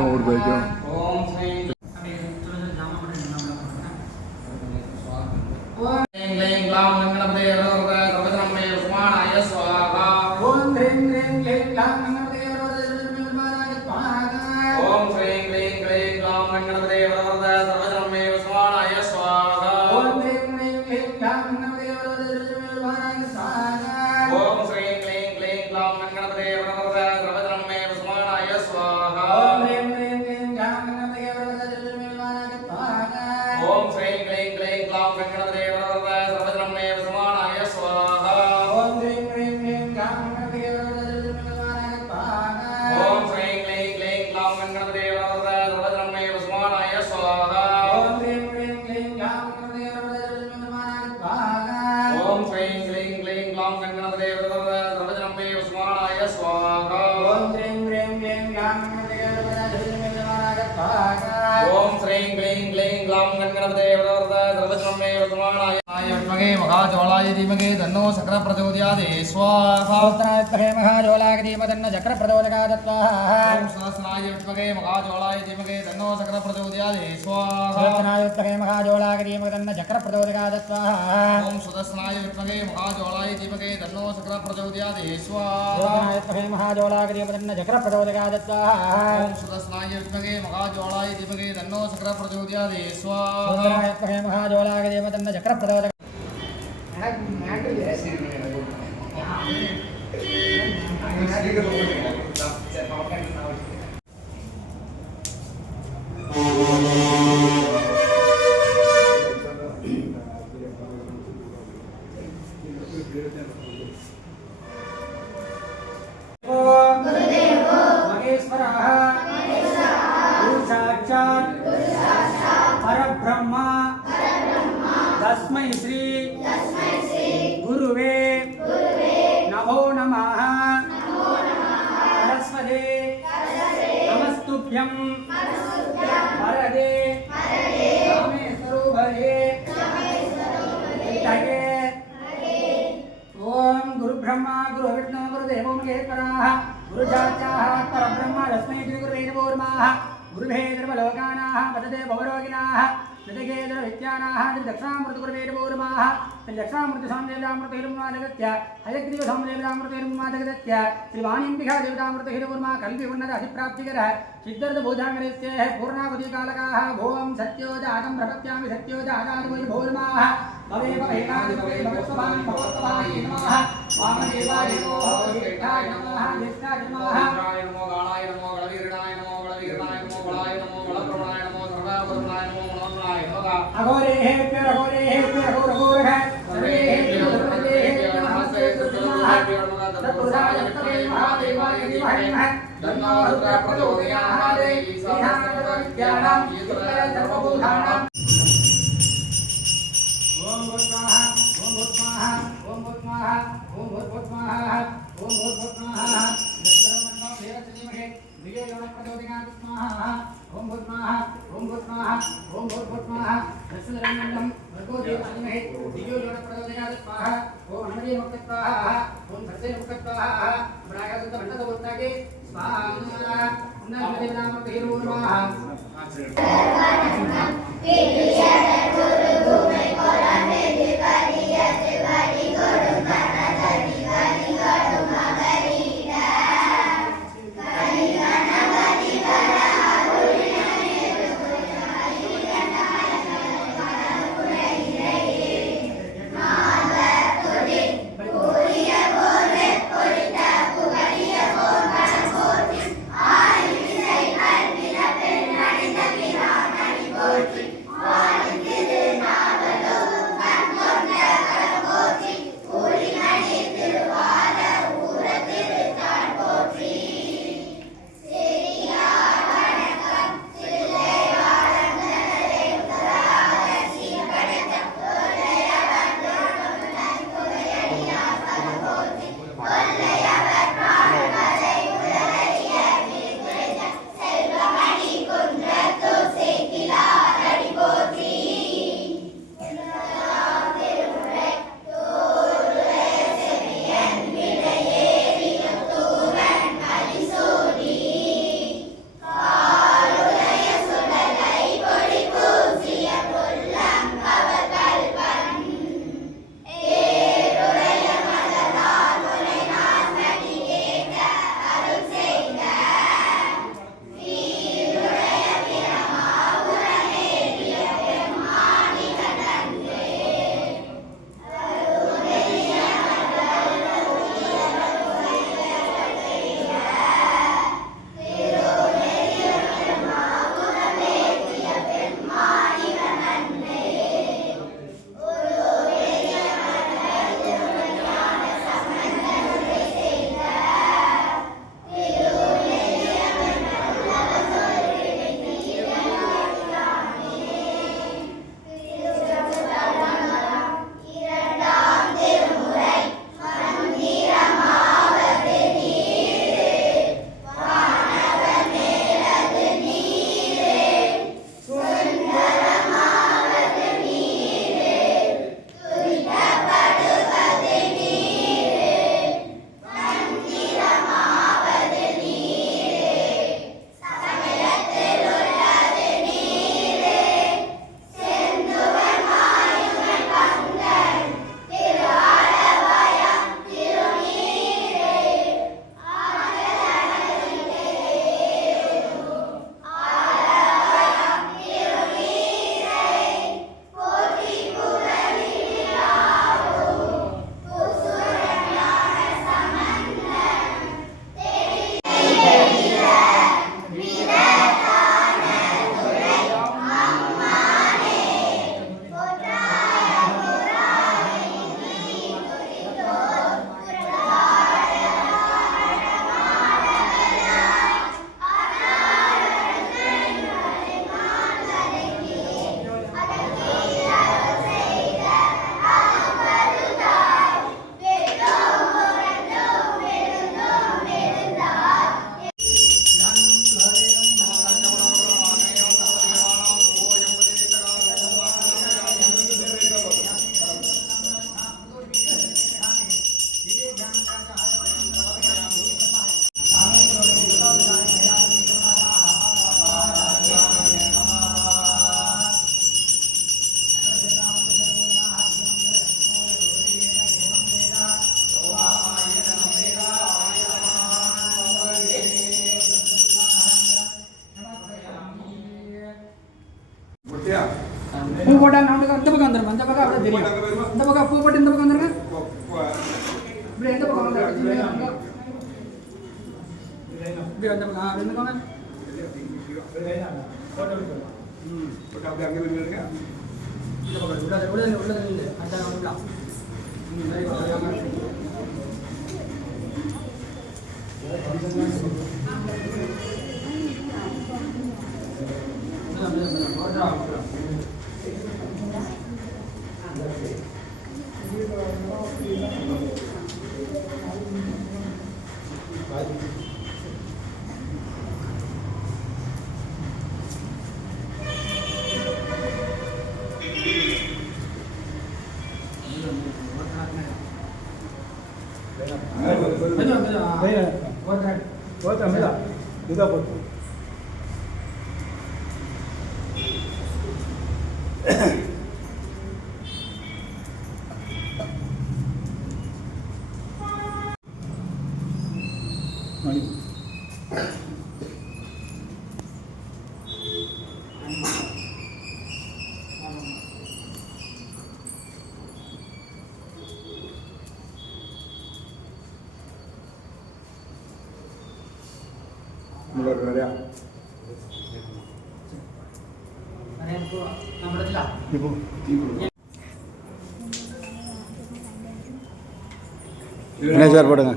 और बैठ जाओ। महाज्वालाय धीमहि तन्नो शक्र प्रचोदयात् स्वाहा। महाज्वालाय धीमहि तन्नो शक्र प्रचोदयात् स्वाहा। ओम सहस्राय विद्महे महाज्वालाय धीमहि तन्नो शक्र प्रचोदयात् स्वाहा। सहस्राय महाज्वालाय धीमहि तन्नो शक्र प्रचोदयात् स्वाहा। ओम सुदर्शनाय विद्महे महाज्वालाय धीमहि तन्नो शक्र प्रचोदयात् स्वाहा। महाज्वालाय धीमहि तन्नो शक्र प्रचोदयात् स्वाहा। ओम सुदर्शनाय विद्महे महाज्वालाय धीमहि तन्नो शक्र प्रचोदयात् स्वाहा। महाज्वालाय धीमहि तन्नो शक्र प्रचोदयात् परब्रह्मा तस्मै श्री गुरुवे नमो नमः। सरस्वते नमस्तुभ्यं वरदे कामेश्वरोभरे विद्महे। ओम गुरुब्रह्मा गुरुविष्णु गुरुदेवो महेश्वरः गुरुसाक्षात् परब्रह्म तस्मै श्री गुरुवे नमो नमः। गुरुभे सर्वलोकानां वदते भवरोगिणाः नदगे विद्यानाः दक्षिणामृतगुरुवे नमो नमः। दक्षिणामृतसामदेवतामृतहिरुमादगत्य हयग्रीवसामदेवतामृतहिरुमादगत्य श्रीवाणीम्बिका देवतामृतहिरुमा कल्पि उन्नत अधिप्राप्तिकरः सिद्धर्धभूजाङ्गलेस्य पूर्णावधिकालकाः भों सत्योजातं प्रपत्यामि सत्योजाताय भो नमः। भवे भवेनादि भवे भगवत्सभाय भगवत्सभाय नमः। वामदेवाय नमो ज्येष्ठाय नमः ज्येष्ठाय नमः। नमो गाणाय नमो गणवीरणाय नमो गणवीरणाय नमो गणाय नमो गणप्रवणाय नमो सर्वगुरुणाय नमो गणाय नमः। अघोरे हे अघोरे हे अघोर है सर्वे हे सर्वे हे नमस्ते नमः। तत्पुरुषाय विद्महे महादेवाय धीमहि तन्नो रुद्रः प्रचोदयात्। ईशानविद्यानां सर्वभूतानां ओम भूस्वाहा ओम भूस्वाहा ओम भूस्वाहा ओम भूस्वाहा ओम भूस्वाहा। दशरमन्नो देवचलीमहे दिव्य योग प्रचोदयात् स्वाहा। ओम भूस्वाहा ओम भूस्वाहा ओम भूस्वाहा। दशरमन्नं भगवते चलीमहे பூ போட்டால் நம்மளுக்கு அந்த பக்கம் வந்துடும், அந்த பக்கம் அப்படியே தெரியும். இந்த பக்கம் பூ போட்டு இந்த பக்கம் வந்துருங்க. இப்படி எந்த பக்கம் வந்து இப்படி அந்த பக்கம் ரெண்டு பக்கம் உள்ளது இல்லை அதான் உள்ள கணேஷ் சார் போடுங்க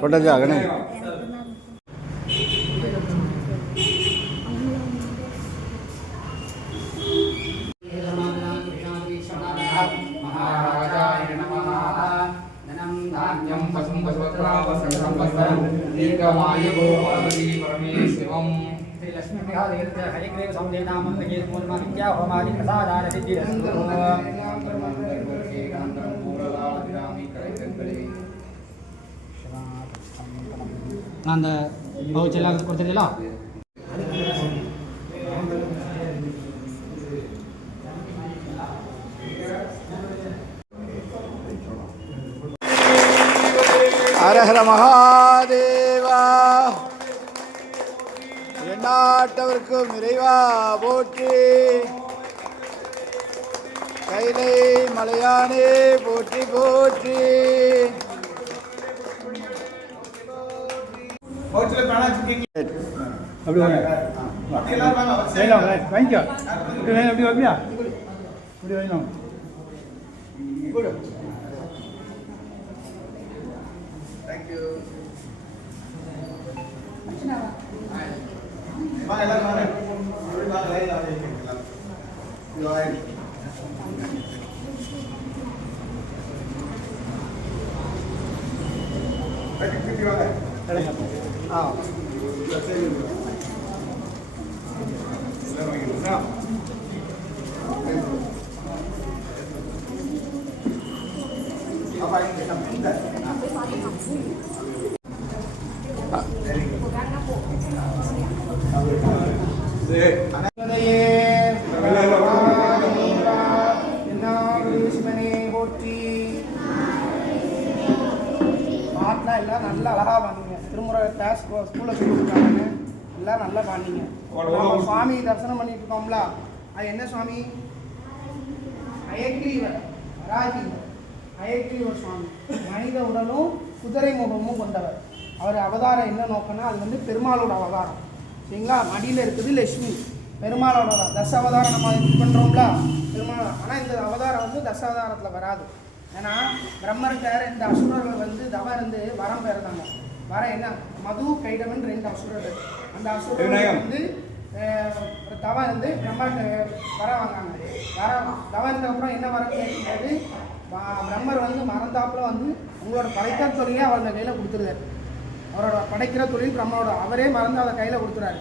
போட்டாச்சா கணேஷ் हरिग्रीव संदेनाम विद्या होमादि प्रसादान सिद्धि அந்த பவுச் எல்லாம் கொடுத்துருக்கீங்களா ஹரஹர மகாதேவா எந்நாட்டவர்க்கும் இறைவா போற்றி கைலை மலையானே போற்றி போற்றி அப்படி வாங்கிக்கோ அப்படி வைப்பியா அப்படி வாங்கினோம் எல்லாம் நல்லா அழகா பண்ணீங்க. திருமுறை கிளாஸ் ஸ்கூலில் சொல்லி கொடுத்தாங்க, எல்லாம் நல்லா பண்ணீங்க. நம்ம சுவாமி தரிசனம் பண்ணிட்டு இருக்கோம்ல, அது என்ன சுவாமி? அயக்கிரீவர் வராகி அயக்கிரீவர் சுவாமி. மனித உடலும் குதிரை முகமும் கொண்டவர். அவர் அவதாரம் என்ன நோக்கம்னா, அது வந்து பெருமாளோட அவதாரம். சரிங்களா? மடியில் இருக்குது லட்சுமி, பெருமாளோட தச அவதாரம் நம்ம இது பண்ணுறோம்ல பெருமாள். ஆனால் இந்த அவதாரம் வந்து தச அவதாரத்தில் வராது. ஏன்னா பிரம்மர்கிட்ட 2 அசுரர்கள் வந்து தவம் இருந்து வரம் பெறுறாங்க. வரம் என்ன? மது கைடவன் 2 அசுரர்கள். அந்த அசுரர்கள் வந்து தவம் இருந்து பிரம்மர்கிட்ட வர வாங்காங்க. தவம் இருந்ததுக்கப்புறம் என்ன வரம் கேட்கும்போது பிரம்மர் வந்து மறந்தாப்புல வந்து உங்களோட படைக்கிற தொழிலே அவர் அந்த கையில் கொடுத்துருந்தார். அவரோட படைக்கிற தொழில் பிரம்மரோட அவரே மறந்து அதை கையில் கொடுத்துறாரு.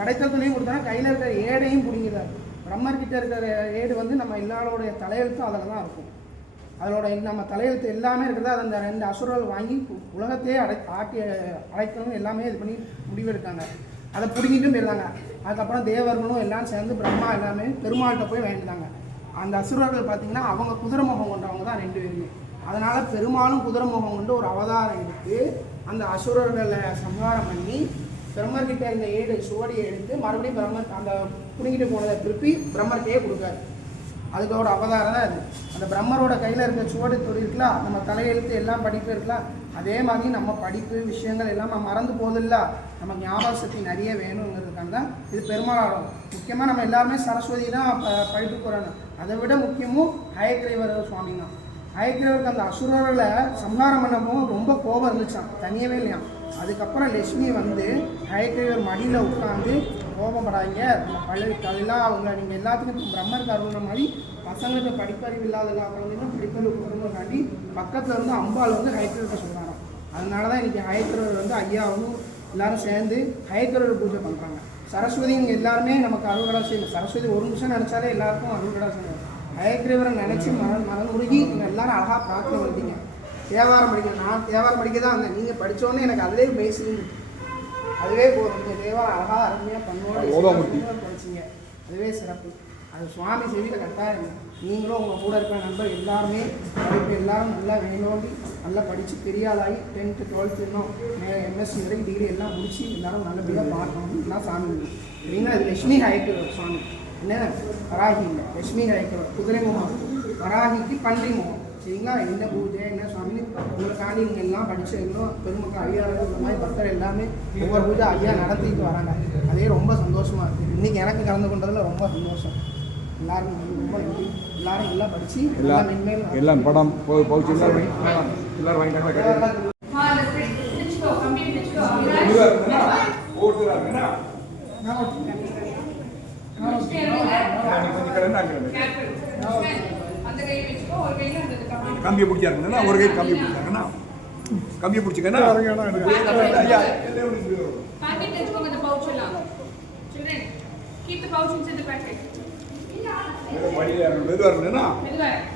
படைக்கிற தொழிலையும் கொடுத்தாங்க, கையில் இருக்கிற ஏடையும் பிடிங்கிறார். பிரம்மர்கிட்ட இருக்கிற ஏடு வந்து நம்ம எல்லாரோடைய தலையெழுத்தும் அதில் தான் இருக்கும். அதோட நம்ம தலையெழுத்து எல்லாமே இருக்கிறது. அது அந்த 2 அசுரர்கள் வாங்கி உலகத்தையே அழைக்கணும் எல்லாமே இது பண்ணி முடிவெடுத்தாங்க. அதை பிடிங்கிட்டும் போயிருந்தாங்க. அதுக்கப்புறம் தேவர்களும் எல்லாம் சேர்ந்து பிரம்மா எல்லாமே பெருமாள்கிட்ட போய் வேண்டினாங்க. அந்த அசுரர்கள் பார்த்திங்கன்னா அவங்க குதிரை முகம் கொண்டவங்க தான் 2 பேருமே. அதனால் பெருமாளும் குதிரை முகம் கொண்டு ஒரு அவதாரம் எடுத்து அந்த அசுரர்களை சம்ஹாரம் பண்ணி பிரம்மர்கிட்ட இருந்த ஏடு சுவடியை எடுத்து மறுபடியும் பிரம்மர் அந்த பிடிங்கிட்டு போனதை திருப்பி பிரம்மர்கிட்டே கொடுக்காரு. அதுக்கோட அவதாரம் தான் அது. அந்த பிரம்மரோட கையில் இருக்க சுவடு தொழில் இருக்கலாம், நம்ம தலையெழுத்து எல்லாம் படிப்பு இருக்கலாம். அதே மாதிரி நம்ம படிப்பு விஷயங்கள் எல்லாம் நம்ம மறந்து போதில்ல, நம்ம ஞாபக சக்தி நிறைய வேணுங்கிறதுக்காக தான் இது பெருமாளோட. முக்கியமாக நம்ம எல்லாருமே சரஸ்வதி தான் படிப்பு போகிறோம். அதை விட முக்கியமும் ஹயக்கிரீவர் சுவாமி தான். ஹயக்கிரீவருக்கு அந்த அசுரர்களை சம்ஹாரம் பண்ணவும் ரொம்ப கோபம் இருந்துச்சான், தனியவே இல்லையாம். அதுக்கப்புறம் லட்சுமி வந்து ஹயக்கிரீவர் மடியில் உட்காந்து கோபப்படாதீங்க, அதெல்லாம் அவங்கள நீங்கள் எல்லாத்துக்கும் பிரம்மருக்கு அருள்ற மாதிரி பசங்களுக்கு படிப்பறிவு இல்லாத எல்லா குழந்தைங்களும் படிப்பறிவு கொடுக்கணுங்காண்டி பக்கத்தில் வந்து அம்பாள் வந்து ஹயக்கிரீவருக்கு சொல்கிறாங்க. அதனால தான் இன்றைக்கி ஹயக்கிரீவர் வந்து ஐயாவும் எல்லோரும் சேர்ந்து ஹயக்கிரீவர் பூஜை பண்ணுறாங்க. சரஸ்வதி இங்கே எல்லாருமே நமக்கு அருள்கடா செய்யணும். சரஸ்வதி ஒரு நிமிஷம் நினச்சாலே எல்லாருக்கும் அருள்கடா செய்யணும். ஹயக்கிரீவரை நினச்சி மனமுருகி நீங்கள் எல்லோரும் அழகாக பிரார்த்தனை பண்ணிட்டீங்க. தேவாரம் படிக்க நான் தேவாரம் படிக்க தான் வந்தேன். நீங்கள் படித்தோன்னே எனக்கு அதிலே பேசுங்க, அதுவே போதும். இந்த தேவாரம் அழகாக அருமையாக பண்ணுவோம் படிச்சிங்க, அதுவே சிறப்பு. அது சுவாமி செவியில் கட்டாயம். நீங்களும் உங்கள் கூட இருக்கிற நண்பர் எல்லாருமே படிப்பு எல்லாரும் நல்லா வேணும்னு நல்லா படித்து பெரிய ஆளாகி 10th 12th இன்னும் எம்எஸ்சி வரை டிகிரி எல்லாம் முடிச்சு எல்லாரும் நல்லபடியாக பார்க்கணும். எல்லாம் சாமி சரிங்களா. இது லட்சுமி ஹயக்கிறவர் சுவாமி என்ன வராகி இல்லை, லட்சுமி ஹயக்கிறவர் குதிரை முகம், வராகிக்கு பன்றி முகம் சரிங்களா. என்ன பூஜை என்ன சுவாமி உங்களுக்காண்டி இவங்க எல்லாம் படித்து இன்னும் பெருமக்கள் ஐயாளர்கள் இந்த மாதிரி பக்தர் எல்லாமே ஒவ்வொரு பூஜை ஐயா நடத்திட்டு வராங்க. அதே ரொம்ப சந்தோஷமாக இருக்குது. இன்றைக்கி எனக்கு கலந்து கொண்டதில் ரொம்ப சந்தோஷம். எல்லாரும் ரொம்ப நன்றி. எல்லாரும் நல்லா படித்து எல்லாம் மென்மேலும் எல்லாம் படம் பவுச்சு எல்லாரும் வாங்கிட்டாங்க. கம்பியை பிடிச்சாருங்கன்னா ஒரு கை கம்பியை பிடிச்சாங்கன்னா கம்பியை பிடிச்சிக்கன்னா மெதுவாக இருக்குன்னா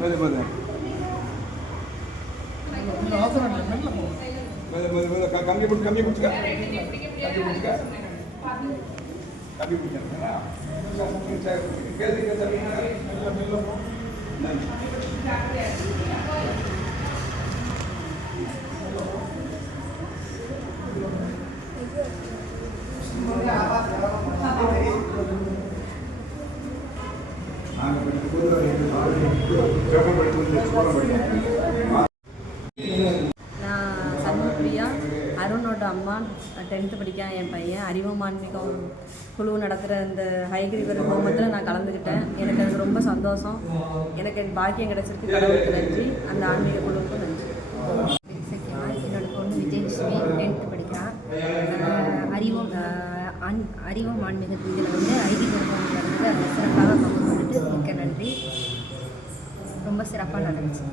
மெது மெது கம்பியை பிடிச்சி கம்பியை பிடிச்சிக்க கம்பி பிடிச்சாருன்னா நான் சண்முகப்பிரியா, அருணோட அம்மா. 10th படிக்கான் என் பையன். அறிவும் ஆன்மீகம் குழு நடத்துகிற இந்த ஹயகிரிவர் ஹோமத்தில் நான் கலந்துக்கிட்டேன். எனக்கு அது ரொம்ப சந்தோஷம். எனக்கு என் பாக்கியம் கிடைச்சிருக்கு. கடவுளுக்கு நன்றி, அந்த ஆன்மீக குழுவுக்கும் நன்றி. என்னோட பொண்ணு விஜயலட்சுமி 10th படிக்கிறான். அறிவும் ஆன்மீக இதில் வந்து ஐதீகம் நடந்தது. அதை சிறப்பாக பங்கு கொண்டுட்டு மிக்க நன்றி. ரொம்ப சிறப்பாக நடந்துச்சு.